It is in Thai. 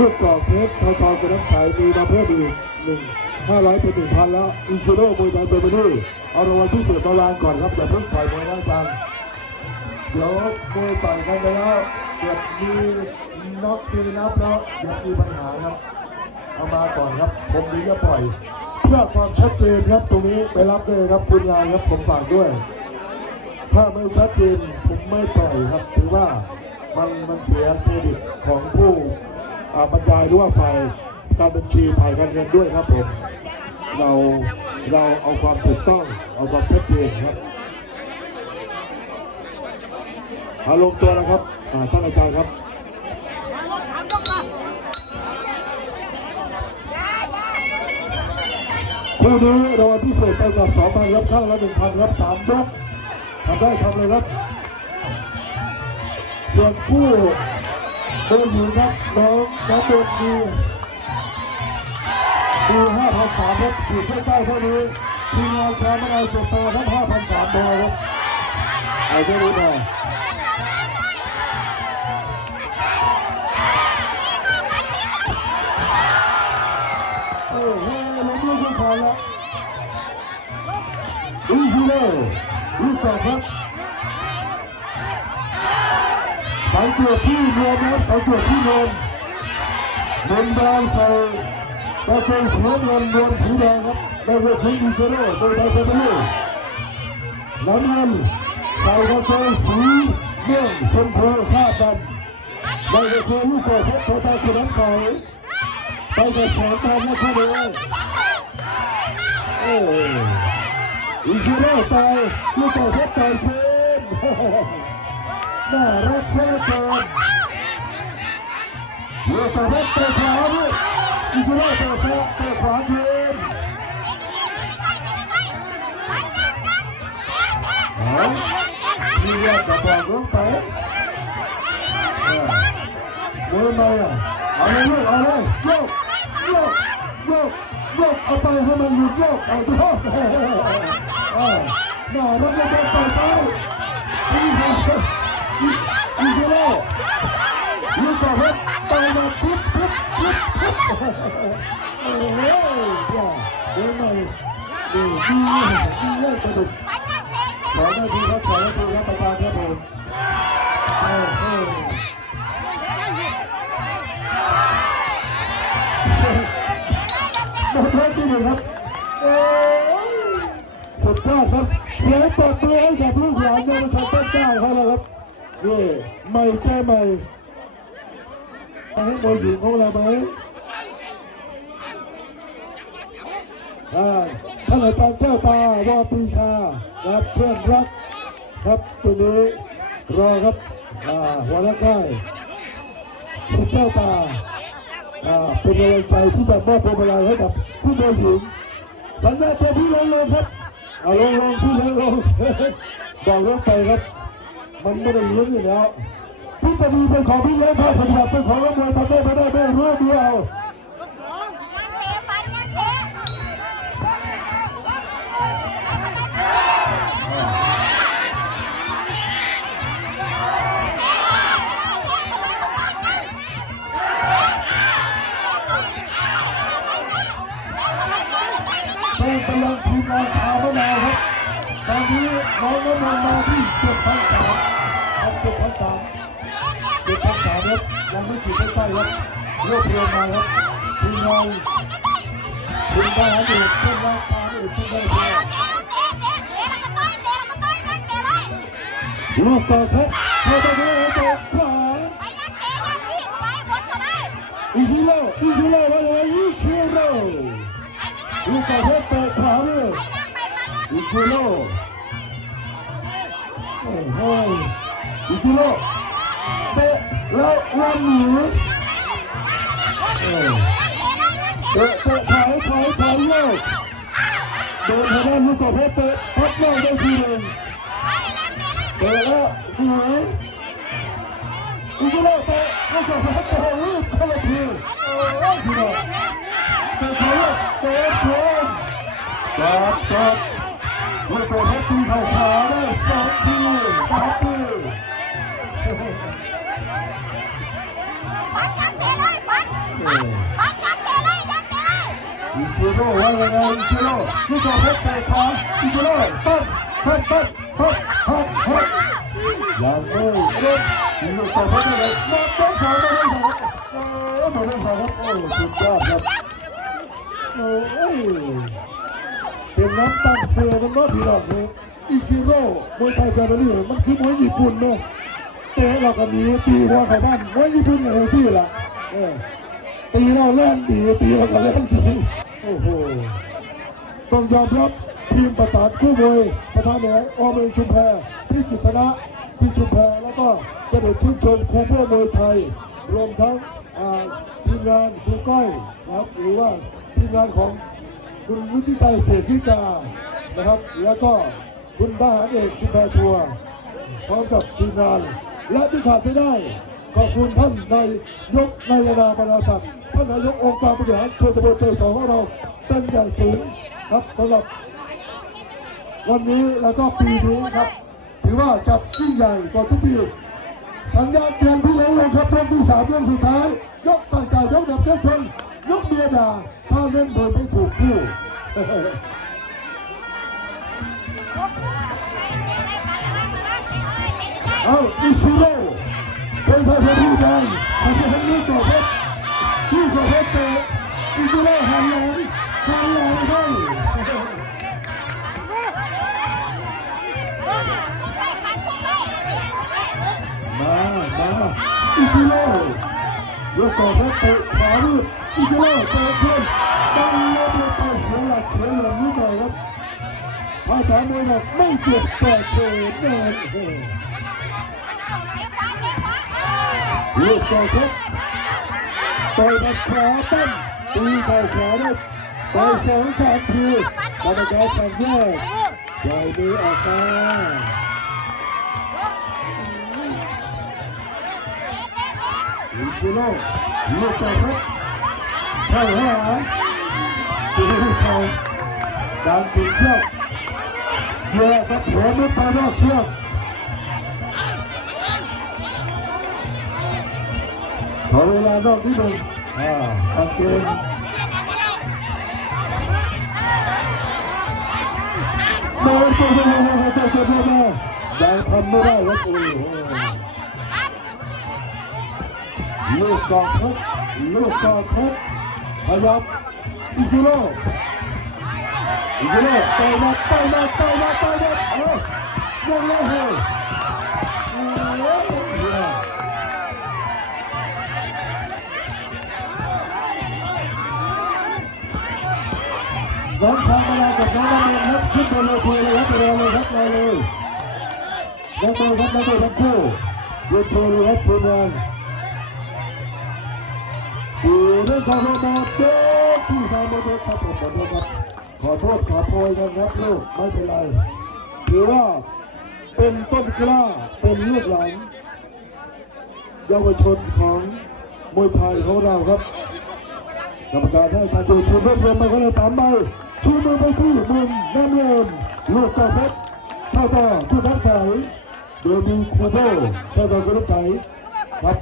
ลูกกรอกเพชรทอทองกระน้ำใสมีมาเพิ่มอีกหนึ่งห้าร้อยเป็นหนึ่งพันแล้วอินชูโร่มวยไทยเบอร์เบอรี่เอารางวัลที่สุดมาวางก่อนครับอย่าเพิ่งปล่อยมวยนะอาจารย์เดี๋ยวมวยต่อยกันไปแล้วเกิดมีน็อกมีนับแล้วอย่ามีปัญหาครับเอามาก่อนครับ ผมนี้จะปล่อย เพื่อความชัดเจนครับตรงนี้ไปรับเลยครับคุณงานครับผมฝากด้วย ถ้าไม่ชัดเจนผมไม่ปล่อยครับถือว่ามันมันเสียเครดิตของผู้ บรรยายหรือว่าฝ่ายการบัญชีฝ่ายการเงินด้วยครับผมเราเราเอาความถูกต้อง เอาความชัดเจนครับเอาลงตัวนะครับท่านอาจารย์ครับคู่นี้รางวัลพิเศษไปกับสองพันรับข้างละหนึ่งพันรับสามยกทำได้ทำเลยครับส่วนผู้ เบอร์หญิงครับน้องน้องโดนดีดีห้าพันสามครับขีดเส้นใต้เท่านี้ทีมงานแชาไม่เอาเสตาครับห้าพันสามโดครับเอาเท่านี้หน่อยโอ้โหลงด้วยขึ้นพอแล้วอีฮีโร่ลูกต่อครับ สายตรวจที่รวมนะครับสายตรวจที่รวมเงินแดงใส่กระเซ็นสีเงินรวมสีแดงครับได้เวทีอินเทอร์โร่ตัวใดตัวหนึ่งน้ำเงินใส่กระเซ็นสีเงินชมพูข้าดำได้เวทีลูกโป่งเพชรตัวใดตัวนั้นก่อนไปกับแสงทองนะครับเลยโอ้อินเทอร์โร่ใส่ลูกโป่งเพชรต่อยเพชร รักเช่นเดิมเมื่อสามารถเตะขวาด้วยอิซุโร่เตะขวาเตะขวาทีมฮะมีเรื่องกับบอกลงไปเออเดินมาอะเอาเลยลูกเอาเลยโยกโยกโยกโยกเอาไปให้มันหยุดโยกเอาโยกเออน่ารักจะเป็นต่อไป อีกแล้วอีกแล้วลูกกับเพชรไปมาปุ๊บปุ๊บปุ๊บปุ๊บโอ้โหจ้าเดี๋ยวหน่อยดีดีดีเลยกระดุกขอได้ดีครับขอได้ดีครับประธานครับผมโอ้โหหมดแล้วที่หนึ่งครับโอ้ยสุดยอดครับเสียงปรบมือให้กับลูกหลานเยาวชนต้นกล้าเขาแล้วครับ นี่ไม่ใช่ไม่มาให้มวยหญิงของเราไหมท่านอาจารย์เจ้าตาวอปีชาครับเพื่อนรัก ครับตรงนี้รอครับหัวหน้าค่ายคุณเจ้าตาเป็นกำลังใจที่จะมอบพวงมาลัยให้กับผู้มวยหญิงสัญญาเจ้าพี่ลงเลยครับเอาลงลงพี่ลงลงบอกลงไปครับ มันไม่ได้เลี้ยงอยู่แล้วพิจารณาเป็นของพี่เลี้ยงภาคปฏิบัติเป็นของนักมวยทำได้ไม่ได้ไม่รู้เดียวเป็นกำลังทีมงานชาวมะนาวครับตอนนี้น้องน้ำมันมาที่จ็ดพันสาม ครับเจ็ดพันสามจ็ดพันสามครับยังไม่ถึงใกล้ๆครับรวบรวมมาครับทีมงานทีมทหารเอกทีมงานตามเอกทีมงานเอกลูกต่อครับเข้าไปเลยต่อขวาอีชิโร่อีชิโร่ว่าอย่างไรอีชิโร่ลูกต่อครับต่อขวาเลยอิคุโร่ อิคุโร่เตะแล้ววันหนีเออเตะเตะถอยถอยถอยโยกโดนทางด้านลูกกบเพชรเตะพัดโยกได้ทีหนึ่งเตะแล้วหนีอิคุโร่เตะลูกกบเพชรเตะลูกเข้าทีโอ้ยทีเดียวเตะถอยโยกเตะโยนจับจับลูกโป่งตีเข่าขาได้สองทีสามที อิชิโร่ว่ายังไงอิชิโร่ลูกกอล์ฟเพชรเตะขวาอิชิโร่ต้นต้นต้นต้นต้นต้นยังไม่เล่นลูกกอล์ฟเพชรเลยมาต้นสองมาต้นสองโอ้มาต้นสองครับโอ้สุดยอดครับโอ้ยเป็นน้ำตั้งเสือมันรอดพี่น้องเลยอิชิโร่มวยไทยแฟมิลี่มันคือมวยญี่ปุ่นเนาะะเราก็มีตีหัวเขาบ้านมวยญี่ปุ่นอาที่ล่ะเออตีเราเล่นดีตีเราก็เล่นดีโอ้โหต้องยอมรับทีมประสานคู่มวยประธานแหนออมเองชุมแพพี่กิษณะพี่ชุมแพแล้วก็เสด็จชื่นชมครูผู้มวยไทย รวมทั้งทีมงานครูก้อยนะครับหรือว่าทีมงานของคุณวุฒิชัยเศรษฐิกานะครับ แล้วก็คุณทหารเอกชุมแพชัวร์พร้อมกับทีมงาน และที่ขาดไม่ได้ขอบคุณท่านนายยกนายนาบรรศักดิ์ท่านนายกองค์การบริหารส่วนตำบลเจสองของเราเป็นอย่างสูงครับสำหรับ วันนี้แล้วก็ปีนี้ครับ ถือว่าจัดยิ่งใหญ่กว่าทุกปีสัญญาเตือนพี่เลี้ยงเลยครับช่วงที่สามเรื่องสุดท้าย ยกตั้งใจยกแบบเจ้าชนยกเบียด่าถ้าเล่นโดยไม่ถูกคู่ เอาอิชิโร่เป็นทางที่แดงทางที่นี้ต่อเพชรที่ต่อเพชรเตะอิชิโร่หันหลังหันหลังให้มามาอิชิโร่ยกต่อเพชรเตะขวามืออิชิโร่เตะขึ้นตั้งเลี้ยงไปเสียหลักเสียหลังนิดหน่อยครับภาษามืองบอกไม่เจ็บแต่เจ็บเดิน ลูกต่อเพชรต่อยมัดขวาตั้งตีเข่าขวาได้ต่อยสองสามทีกรรมการสั่งแยกปล่อยมือออกมาลิซิโน่ลูกต่อเพชรเข้าหาตีเข่าการติดเชือกเชือกครับหัวมุดไปนอกเชือก อเวลานอกนิดหนึ่งอ่ากางเกงโดนตัวเดียวเลยตัวเดียวเลยยังทำไม่ได้ครับโอ้โหลูกกอกเพชรลูกกอกเพชรพยายามอิจิโร่อิจิโร่ต่อยมาต่อยมาต่อยมาต่อยมาเอ้ยยังไงเฮ้ย น้องทางมาลากับน้องน้ำมันครับขึ้นบนเวทีเลยครับรอเลยครับรอเลยนักบอลครับนักบอลทั้งคู่ยืนโชว์เลยครับทีมงานอยู่ในสองมาเจ้าที่สามมาเจ้าครับผมขอโทษครับขอโทษขอโพยกันครับลูกไม่เป็นไรถือว่าเป็นต้นกล้าเป็นลูกหลานเยาวชนของมวยไทยของเราครับ กรรมการให้การดูชูมือเพื่อนมาคนละสามใบชูมือไปที่มุมน้ำเงินลูกต่อเพชรเข้าต่อผู้ทักษะโดยมีคูโบเข้าต่อผู้ทักษะครับ